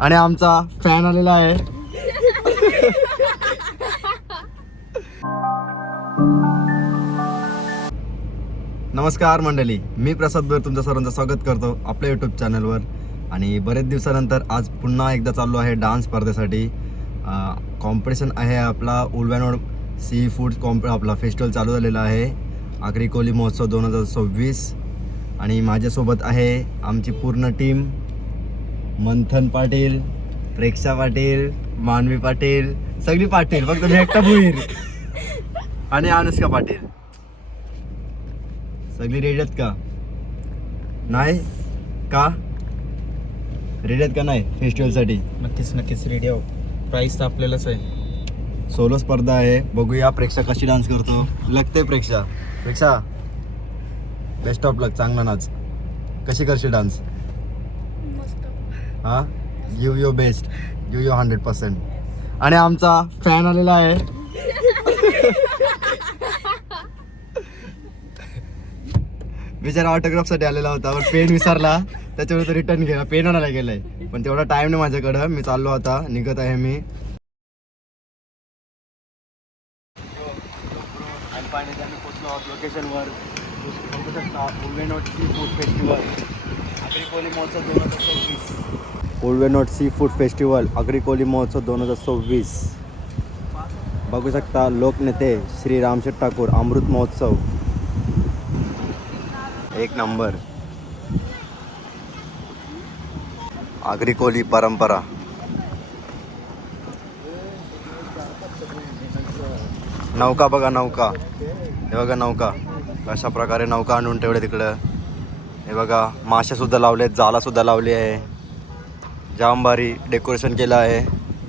आणि आमचा फॅन आलेला आहे. नमस्कार मंडळी, मी प्रसाद भर तुमच्या सर्वांचं स्वागत करतो आपल्या यूट्यूब चॅनलवर. आणि बरेच दिवसानंतर आज पुन्हा एकदा चाललो आहे डान्स स्पर्धेसाठी. कॉम्पिटिशन आहे आपला उल्व्यानोड सी फूड आपला फेस्टिवल चालू झालेला आहे, आगरी कोली महोत्सव 2026. आणि माझ्यासोबत आहे आमची पूर्ण टीम. मंथन पाटील, प्रेक्षा पाटील, मानवी पाटील, सगळी पाटील, फक्त मी एकटा भुईर आणि अनुष्का पाटील. सगळी रेडी आहेत का? नाही का? रेडी आहेत का नाही फेस्टिवलसाठी? नक्कीच रेडी आहो. प्राईस तर आपल्यालाच आहे. सोलो स्पर्धा आहे, बघूया प्रेक्षा कशी डान्स करतो. लगते प्रेक्षा. प्रेक्षा बेस्ट ऑफ लक, चांगला नाच. कशी करशील डान्स? हां, give your best, give your 100%. आणि आमचा फॅन आलेला आहे. बिचारा ऑटोग्राफसाठी आलेला होता, पण पेन विसरला, त्याच्यामुळे तो रिटर्न गेला. पेन आणायला गेलाय, पण तेवढा टाइम नाही माझ्याकडं. मी चाललो आता, निघत आहे मी. आणि आम्ही पोचलो आहोत लोकेशनवर. बघू शकता उल्व्यानोड सी फूड फेस्टिवल आगरी कोली महोत्सव 2026. उल्व्यानोड सी फूड फेस्टिवल आगरी कोली महोत्सव 2026. बघू शकता लोकनेते श्री रामशेठ ठाकूर अमृत महोत्सव. एक नंबर. आगरी कोली परंपरा. नौका बघा, नौका. हे बघा नौका, अशा प्रकारे नौका आणून ठेवले तिकडं. हे बघा मासे सुद्धा लावलेत, जाला सुद्धा लावली आहे. जाम भारी डेकोरेशन केलं आहे.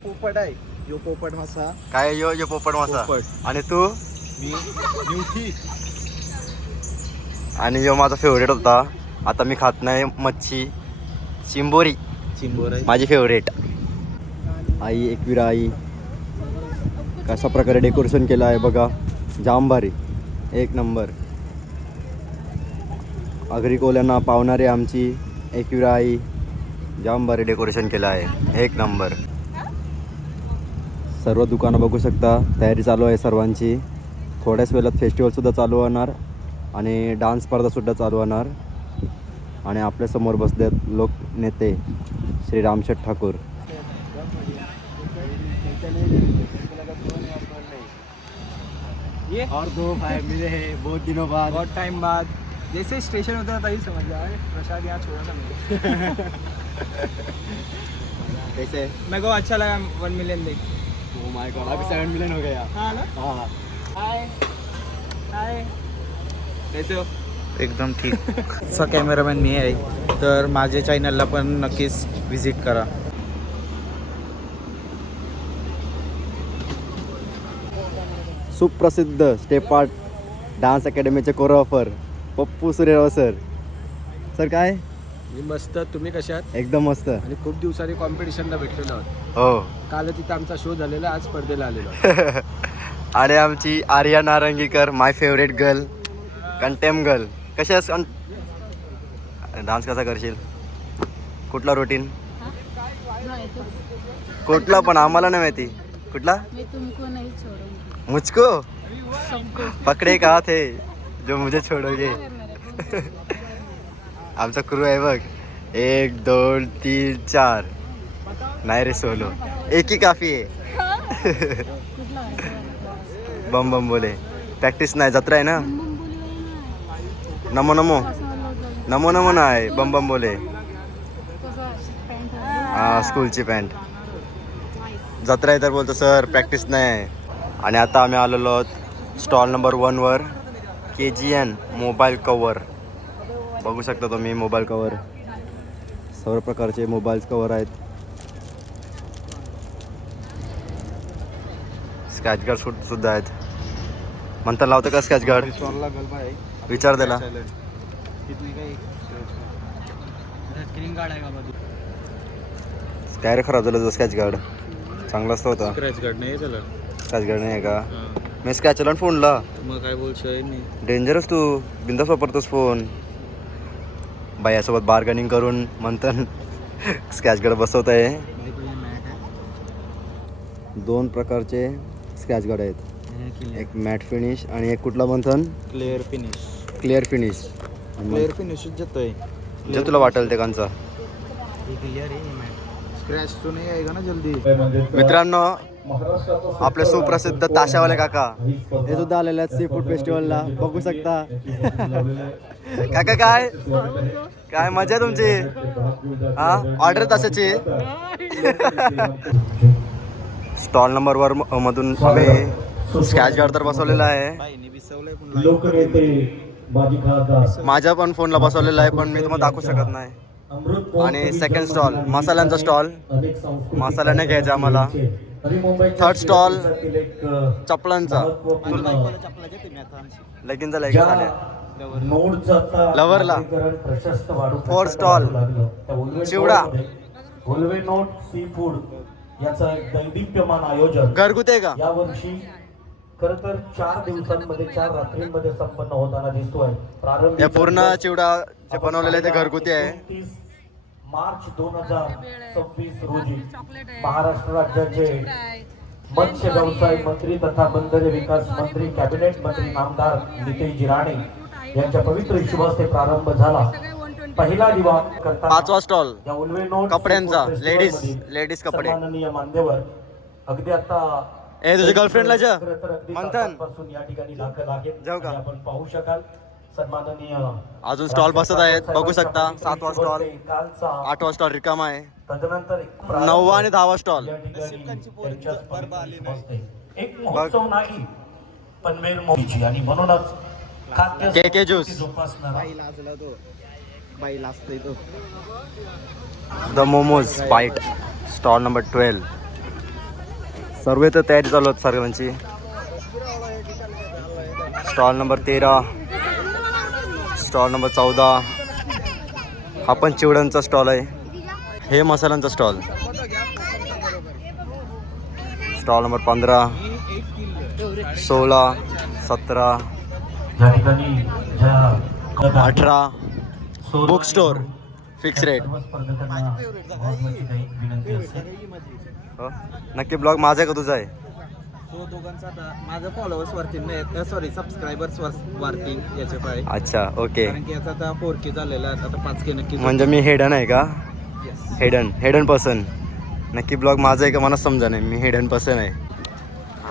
पोपट आहे, यो पोपट मासा. काय यो पोपट मासा? आणि तू? मी न्यूठी. आणि यो माझा फेवरेट होता, आता मी खात नाही, मच्छी. चिंबोरी माझी फेवरेट. आई, एकविरा आई. कशा प्रकारे डेकोरेशन केलं आहे बघा, जाम भारी, एक नंबर. आगरी कोल्यांना पावणारे आमची एकविरा आई. जाम भारी डेकोरेशन केलं आहे, एक नंबर. सर्व दुकानं बघू शकता, तयारी चालू आहे सर्वांची. थोड्याच वेळात फेस्टिवलसुद्धा चालू होणार आणि डान्स स्पर्धासुद्धा चालू होणार. आणि आपल्यासमोर बसलेत लोकनेते श्री रामशेठ ठाकूर. ये और दो भाई मिले हैं बहुत दिनों बाद, बहुत टाइम बाद. जैसे स्टेशन होता था तभी समझ गया प्रसाद यहाँ छोड़ा था मुझे. कैसे? मेरे को अच्छा लगा 1 मिलियन देख. ओह माय गॉड, अभी 7 मिलियन हो गया. हाँ ना. हाँ, हाय हाय, कैसे हो? एकदम ठीक. चा कॅमेरामॅन मी आहे, तर माझ्या चॅनलला पण नक्कीच व्हिजिट करा. सुप्रसिद्ध स्टेप आर्ट डान्स अकॅडमीचे choreographer Pappu Suryarao sir. Sir काय? मी मस्त. तुम्ही कशा आहात? एकदम मस्त. आणि खूप दिवसांनी कॉम्पिटिशनला भेटलेलो आहोत. हो. काल तिथं आमचा शो झालेला, आज स्पर्धेला आलेलो. आणि आमची आर्या नारंगीकर, माय फेवरेट गर्ल, कंटेम गर्ल. कशी आहेस? डान्स कसा करशील? कुठला रुटीन? कुठला पण आम्हाला नाही माहिती. कुठला? मैं तुमको नहीं छोड़ूंगी. मुझको सबको. पकडे का थे जो मुझे छोडोगे. आमचा क्रू आहे बघ, 1 2 3 4. नाही रे, सोलो एक ही काफी आहे. बम बम बोले. प्रॅक्टिस नाही, जत्रा आहे ना. नमो नमो नमो नमो नाही, बम बम बोले. हां, स्कूलची पॅन्ट. जत्रा आहे तर बोलतो सर प्रॅक्टिस नाही. आणि आता आम्ही आलेलो आहोत स्टॉल नंबर 1वर, KGN मोबाईल कवर. बघू शकता तुम्ही मोबाईल कवर, सर्व प्रकारचे मोबाईल कवर आहेत. स्क्रॅच गार्ड सुद्धा आहेत. म्हणता लावतं का स्क्रॅच गार्ड? विचार त्याला. काय रे खराब झालं तुझं स्क्रॅच गार्ड? चांगलाच होता. स्क्रॅच गार्ड नाही त्याला. स्क्रॅच गार्ड नाही आहे का? मी स्क्रॅचला फोनला. मग काय बोलतोय? डेंजरस तू, बिंदास वापरतोस फोन. बायासोबत बार्गेनिंग करून म्हणतात स्क्रॅच गार्ड बसवत आहे. दोन प्रकारचे स्क्रॅच गार्ड आहेत, एक मॅट फिनिश आणि एक कुठला मंथन clear finish. Clear finish. Clear finish येतोय. जे तुला वाटेल ते कांचा. स्क्रॅच तो नाही आहे का ना जल्दी. मित्रांनो, आपले सुप्रसिद्ध ताशावाले काका हे सुद्धा आलेले आहेत सी फूड फेस्टिवलला, बघू शकता. काका काय काय मजा आहे तुमची, हा ऑर्डर ताशाची. स्टॉल नंबर वर मधून आम्ही स्क्रॅच गार्ड तर बसवलेला आहे. बाईने बिसवलंय पण माझ्या पण फोनला बसवलेला आहे, पण मी तुम्हाला दाखवू शकत नाही. आणि सेकंड स्टॉल मसाल्यांचा स्टॉल, मसाला नाही घ्यायचा आम्हाला. थर्ड स्टॉल चपलांचा, लेगिनचा लेगिन झाले लवरला. फोर्थ स्टॉल चिवडा, सी फूड याचा एक दैदिप्यमान आयोजन घरगुती आहे का यावर्षी खर तर 4 दिवसांमध्ये 4 रात्रींमध्ये संपन्न होताना दिसतोय. प्रारंभी या पूर्ण चिवडा जे बनवलेलं आहे ते घरगुती आहे. 29 मार्च 2026 रोजी महाराष्ट्र राज्याचे मत्स्य व्यवसाय मंत्री तथा बंदरे विकास मंत्री कॅबिनेट मंत्री नामदार नितेश राणे यांच्या पवित्र शुभास्ते प्रारंभ झाला. पहिला दिवा करता पाचवा स्टॉल या उल्वेनोड कपड्यांचा, फेस्टिवलमध्ये लेडीज कपडे. सन्माननीय मान्यवर अगदी आता ए तुझ्या गर्लफ्रेंडला जा खरं तर अगदी मंथन तासांपासून या ठिकाणी दाखल आहेत. जाऊ का? आणि आपण पाहू शकाल सन्माननीय अजून स्टॉल बसत आहेत, बघू शकता. 7वा स्टॉल, कालचा 8वा स्टॉल रिकामा आहे. तदनंतर 9वा आणि 10वा स्टॉल. या ठिकाणी त्यांच्याच पवित्र हस्ते एक महोत्सव नाही पनवेल मोहीची आणि म्हणूनच खाद्य KK ज्यूस. जोपासणारा बाई लाजला तो, बाई लाजतोय तो. The momos bite stall number 12. सर्व तर तयारी चालू आहेत सर्वांची. Stall number 13, stall number 14. हा पण चिवड्यांचा स्टॉल आहे. हे मसाल्यांचा स्टॉल. स्टॉल नंबर 15, 16, 17, या ठिकाणी ज्या 18. Book store fix rate. सर्व स्पर्धकांना महत्त्वाची काही विनंती असेल. नक्की ब्लॉग माझा आहे का तुझा आहे. तो दोघांचा आता माझं फॉलोअर्स वाढतील नाही, सॉरी सबस्क्रायबर्स वाढतील याचे पाय. अच्छा ओके. कारण की याचा आता 4K झालेला आहे, आता 5K नक्की. म्हणजे मी हेडन आहे का. Yes. Hayden person. नक्की ब्लॉग माझा आहे का मला समजा नाही. मी हेडन पर्सन आहे.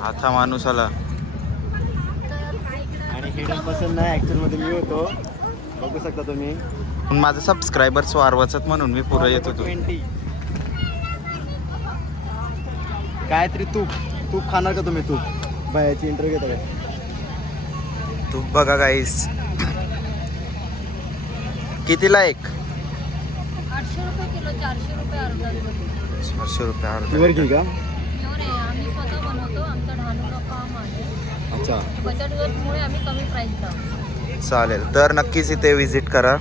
आता माणूस आला. आणि हेडन पर्सन नाही ॲक्च्युअलमध्ये मी होतो, बघू शकता तुम्ही. पण माझं सबस्क्रायबर्स वाढवायचं म्हणून मी पुढे येत होतो. 20. काहीतरी तूप खाणार का तुम्ही. तूप बायाची इंटरव्ह्यू घेता काय. तू बघा गाईस कितीला एक. 800 रुपये किलो, 400 रुपये अर्धा किलो. 400 रुपये प्युअर अर्धा. घी का. प्युअर आहे, आम्ही स्वतः बनवतो. आमचा धानुका फार्म आहे. अच्छा. बचत गटमुळे आम्ही कमी प्राईस लावतो. चालेल, तर नक्कीच इथे विजिट करा.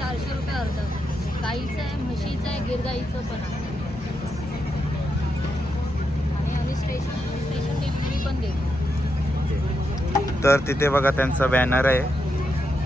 400 रुपये अर्धा. गाईचं आहे, म्हशीचं आहे, गिरगाईचं पण आहे. आणि आम्ही स्टेशन डिलिव्हरी पण देतो. तर तिथे बघा त्यांचा बॅनर आहे,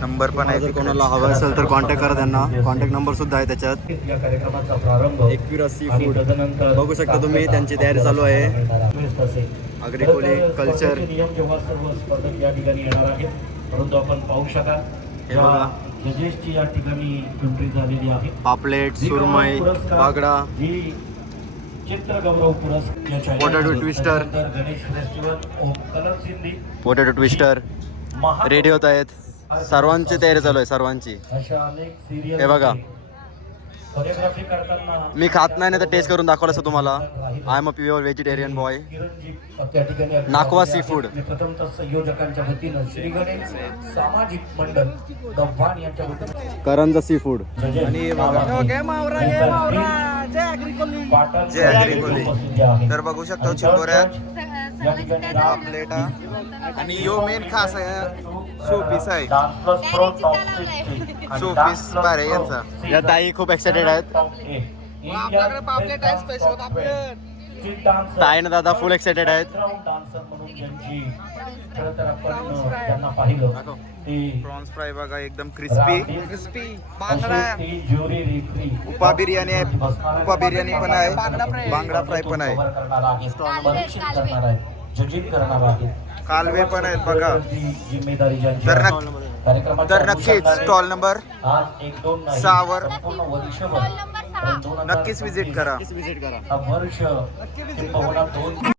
नंबर पण आहे. जर कोणाला हवं असेल तर कॉन्टॅक्ट करा त्यांना. कॉन्टॅक्ट नंबर सुद्धा आहे त्याच्यात. या कार्यक्रमाचा प्रारंभ 21 सी आणि फूड तदनंतर बघू शकता तुम्ही. त्यांची तयारी चालू आहे. आहे. अग्रिकोली कल्चर. नियम जेव्हा सर्व स्पर्धक या ठिकाणी येणार आहेत, परंतु आपण पाहू शकाल हे बघा. जजेसची या ठिकाणी एंट्री झालेली आहे. पापलेट, सुरमई, बागडा, जी चित्रगौरव पुरस्कार, potato twister. Ganesh festival, colour Sindhi, potato twister ready होत आहेत. सर्वांची तयारी चालू आहे सर्वांची. अशा अनेक सिरियल हे बघा. कोरिओग्राफी करताना मी खात नाही तर टेस्ट करून दाखवलं असं तुम्हाला. I am a pure vegetarian boy. किरणजी त्या ठिकाणी नाकवा सी फूड. प्रथमतः संयोजकांच्या वतीनं श्री गणेश सामाजिक मंडळ दव्हाण यांच्या वतीनं करंजा सी फूड. आणि बघा जय अग्रिकोली. तर बघू शकता चिकोऱ्यात प्लेटा. आणि यो मेन खास आहे, शोपीस आहे. शोपीस बारे यांचा. या ताई खूप एक्साइटेड आहेत. स्ट्रीट डान्सर ताई आणि दादा फुल एक्साइटेड आहेत. बॅकग्राऊंड डान्सर म्हणून ज्यांची खरं तर आपण त्यांना पाहिलं ते प्रॉन्स फ्राय बघा एकदम क्रिस्पी. क्रिस्पी ज्युरी रेफरी उपा बिर्याणी आहे, उपा बिर्याणी पण आहे, बांगडा फ्राय पण आहे, करणार आहे परीक्षित करणार आहे जजिंग करणार आहे कालवे पण आहेत बघा. जिम्मेदारी ज्यांची तर आहे. नक्की कार्यक्रमाच्या तर नक्कीच अनुषंगाने स्टॉल नंबर आज 1-2 नाही 6 वर संपूर्ण वर्षभर नंबर 6 नक्कीच विजिट करा. हा वर्ष किंबहुना 2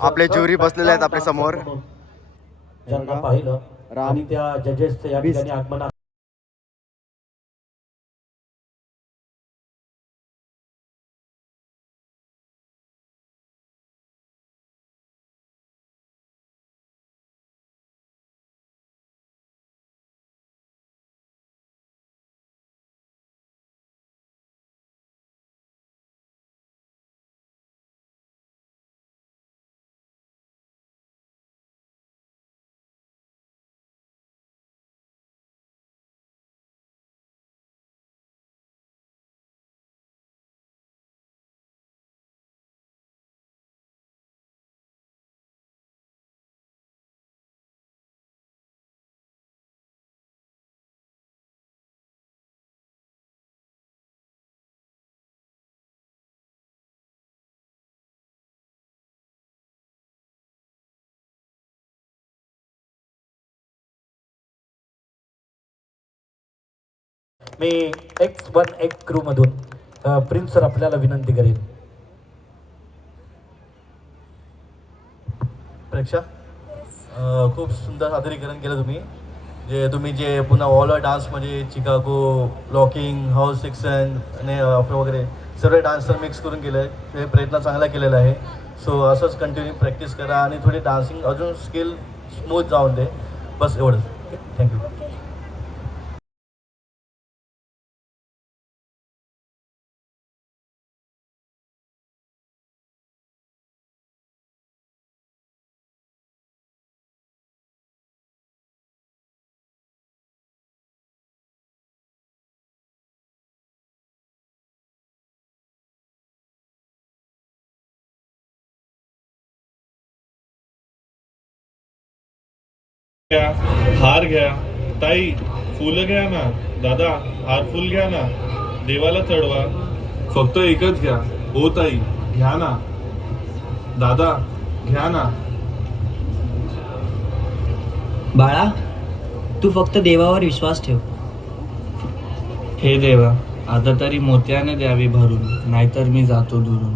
आपले ज्युरी बसलेले आहेत आपल्या समोर. ज्यांना पाहिलं राम. आणि त्या जजेसचं या ठिकाणी आगमन मी X1X क्रू मधून प्रिन्स सर आपल्याला विनंती करेन. प्रेक्षा खूप सुंदर सादरीकरण केलं तुम्ही. जे पुन्हा ऑल डान्स म्हणजे चिकागो लॉकिंग हाऊस सेक्शन आणि आफ्रो वगैरे सर्व डान्सर मिक्स करून केलं आहे. हे प्रयत्न चांगला केलेला आहे. सो असंच कंटिन्यू प्रॅक्टिस करा आणि थोडी डान्सिंग अजून स्किल स्मूथ जाऊन दे. बस एवढंच. थँक्यू. घ्या, हार घ्या. ताई फुलं घ्या ना. दादा हार फुल घ्या ना, देवाला चढवा. फक्त एकच घ्या. हो ताई घ्या ना. दादा घ्या ना. बाळा, तू फक्त देवावर विश्वास ठेव. हे देवा, आता तरी मोत्याने द्यावी भरून, नाहीतर मी जातो दुरून.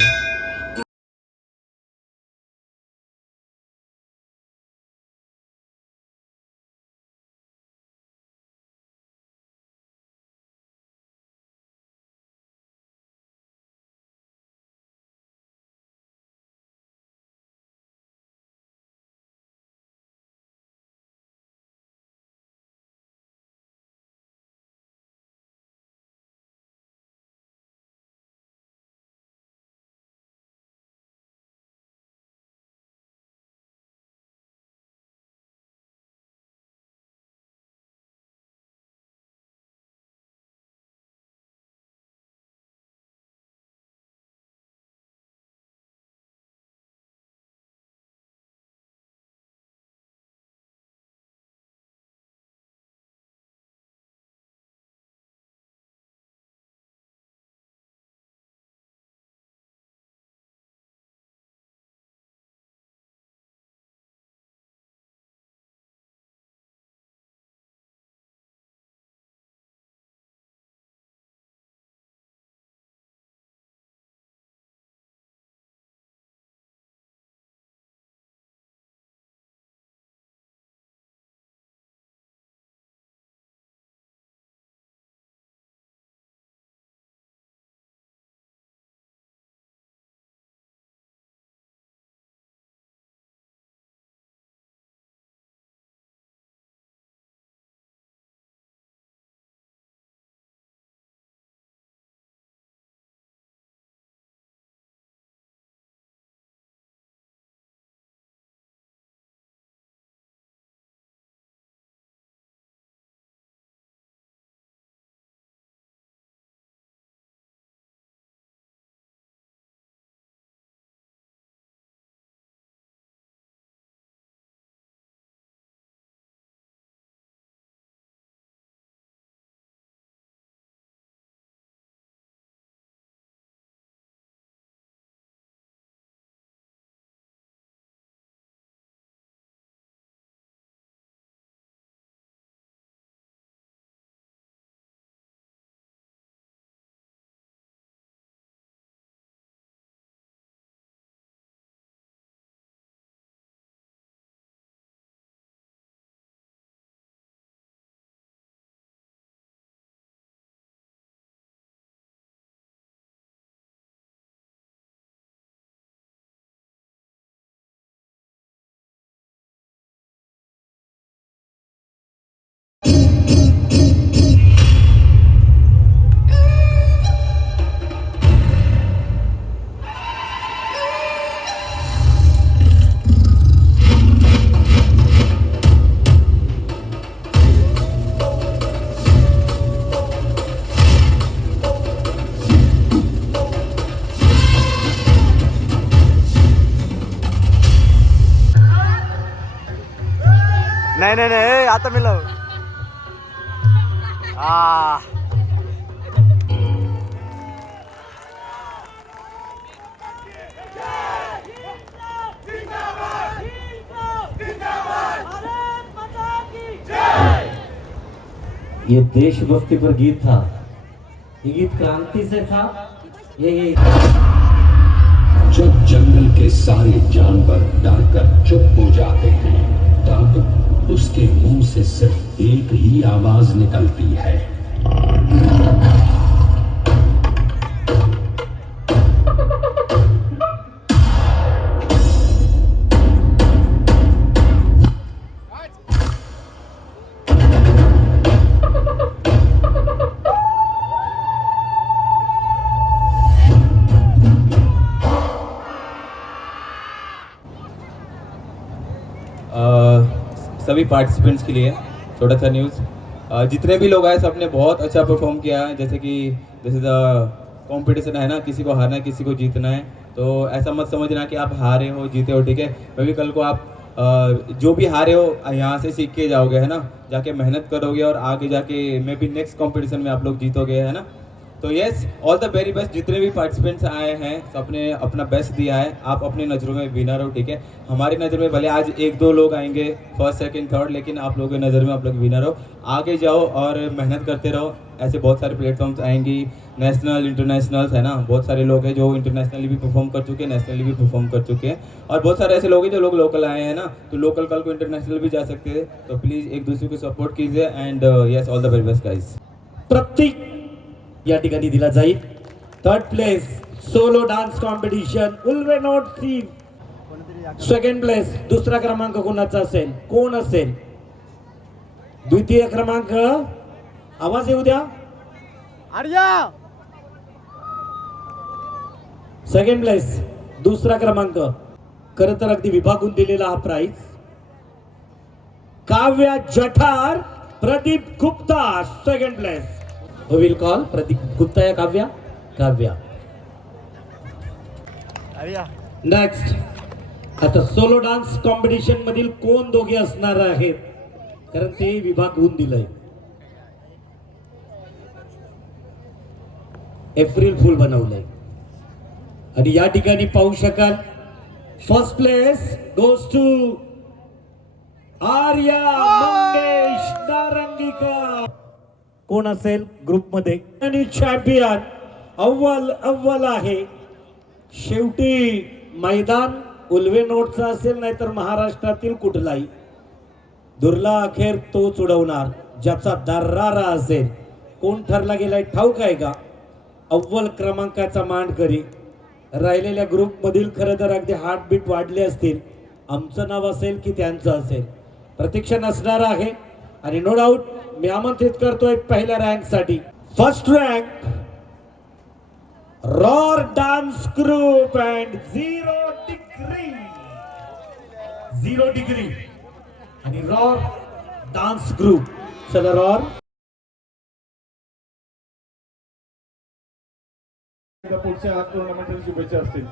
नाही नाही नाही आता मी लाव ये देशभक्ति पर गीत था, ये गीत क्रांति से था, ये जब जंगल के सारे जानवर डरकर चुप हो जाते हैं, तब उसके मुंह से सिर्फ एक ही आवाज निकलती है। सभी पार्टिसिपेंट्स के लिए छोटा सा न्यूज़, जितने भी लोग आए सब ने बहुत अच्छा परफॉर्म किया है। जैसे कंपटीशन है ना, किसी को हारना है किसी को जीतना है, तो ऐसा मत समझना कि आप हारे हो जीते हो, ठीक है। मैं भी कल को आप जो भी हारे हो यहाँ से सीख के जाओगे, है ना, जाके मेहनत करोगे और आगे जाके मे बी नेक्स्ट कंपटीशन में आप लोग जीतोगे, है ना। तो yes, all the very best. जितने भी पार्टिसिपेंट्स आए हैं सबने अपना बेस्ट दिया है। आप अपनी नज़रों में विनर हो, ठीक है। हमारी नज़र में भले आज 1-2 लोग आएंगे फर्स्ट सेकंड थर्ड, लेकिन आप लोगों की नज़र में आप लोग विनर हो। आगे जाओ और मेहनत करते रहो। ऐसे बहुत सारे प्लेटफॉर्म्स आएंगी, नेशनल इंटरनेशनल्स, है ना। बहुत सारे लोग हैं जो इंटरनेशनली भी परफॉर्म कर चुके हैं, नेशनली भी परफॉर्म कर चुके हैं, और बहुत सारे ऐसे लोग हैं जो लोग लोकल आए हैं ना, तो लोकल कल को इंटरनेशनल भी जा सकते हैं। तो प्लीज़ एक दूसरे को सपोर्ट कीजिए and yes, all the very best guys. प्रत्येक या ठिकाणी दिला जाईल। Third place solo dance competition Ulwe नोट सी। सेकंड प्लेस दुसरा क्रमांक कोणाचा असेल, कोण असेल? द्वितीय क्रमांक आवाज येऊ द्या। आर्या सेकंड प्लेस दुसरा क्रमांक, खरं तर अगदी विभागून दिलेला हा prize. Kavya Jathar, Pradeep Gupta second place. Who will call? Pradeep Gupta या काव्या? काव्या। नेक्स्ट आता सोलो डान्स कॉम्पिटिशन मधील कोण दोघे असणार आहेत, कारण ते विभाग होऊन दिलंय। एप्रिल फुल बनवलंय आणि या ठिकाणी पाहू शकाल first place goes to Arya Mangesh Narangikar. कोण असेल ग्रुप मध्ये? आणि चॅम्पियन अव्वल आहे। शेवटी मैदान उल्वे नोटचा असेल नाहीतर महाराष्ट्रातील कुठलाही, दुर्ला अखेर तोच उडवणार ज्याचा दर्रारा असेल। कोण ठरला गेलाय ठाऊक आहे का? अव्वल क्रमांकाचा मानकरी। राहिलेल्या ग्रुप मधील खरं तर अगदी हार्टबीट वाढले असतील, आमचं नाव असेल की त्यांचं असेल, प्रतीक्षा नसणार आहे। आणि नो डाऊट मी आमंत्रित करतोय पहिल्या रँक साठी। First rank roar dance group and 0 degree आणि रॉर डान्स ग्रुप। चला रॉर, पुढच्या टुर्नामेंटच्या शुभेच्छा असतील।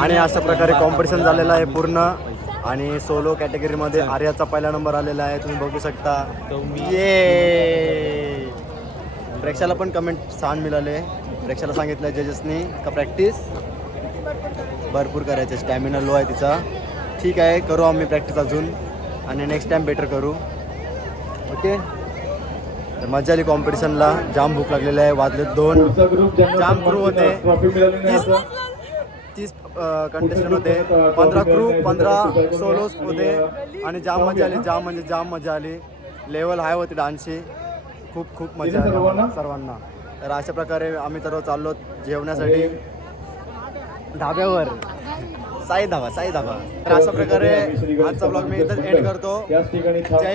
आणि अशा प्रकारे कॉम्पिटिशन झालेलं आहे पूर्ण, आणि सोलो कॅटेगरीमध्ये आर्याचा पहिला नंबर आलेला आहे, तुम्ही बघू शकता। ये प्रेक्षाला पण कमेंट छान मिळाले। प्रेक्षाला सांगितलं जजेसनी का प्रॅक्टिस भरपूर करायचे, स्टॅमिना लो आहे तिचा। ठीक आहे, करू आम्ही प्रॅक्टिस अजून आणि नेक्स्ट टाइम बेटर करू, ओके। तर मजा आली कॉम्पिटिशनला, जाम भूक लागलेली आहे। वाजले 2, जाम क्रू होते, 30 कंटेस्टंट होते, 15 क्रू 15 सोलोज होते आणि जाम मजा आली, जाम म्हणजे जाम मजा आली। लेवल हाय होती डान्सची, खूप मजा आली सर्वांना। तर अशा प्रकारे आम्ही सर्व चाललो जेवण्यासाठी ढाब्यावर, साई धाबा। तर अशा प्रकारे आजचा ब्लॉग मी इथंच एंड करतो। जय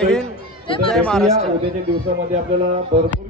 हिंद, जय महाराष्ट्र। उद्याच्या दिवसामध्ये आपल्याला भरपूर